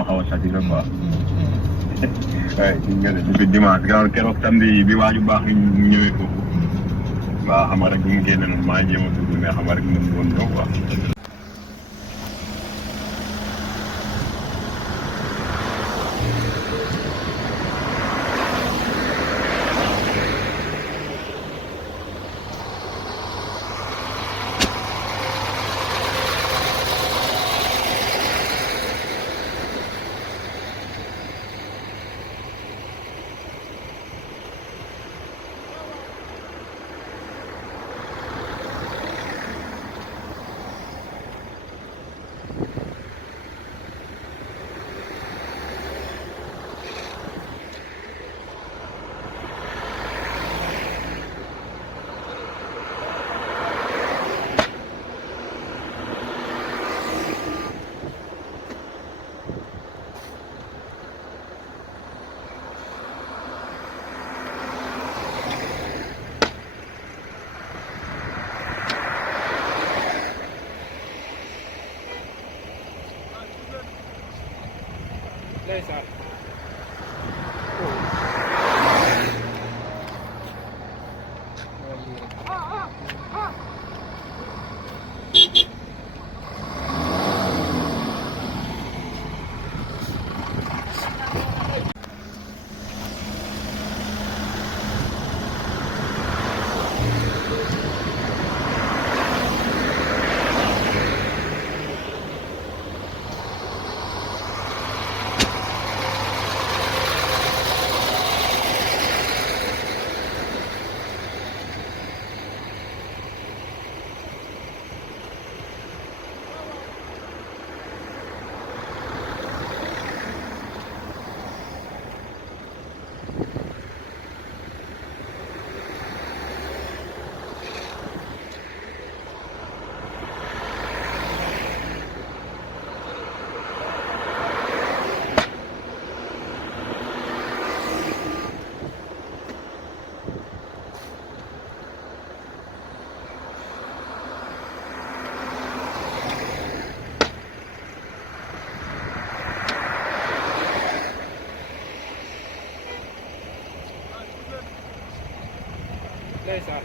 ma xaw a saturé quoi. waaye gis nga de depuis dimanche keroog samedi bi waaju baax ñu ñëwee foofu waaw xam nga rek bi mu génne noonu maa ngi jéem a dugg mais xam nga rek mën woon ñëw quoi. ndeysaan ndeysaan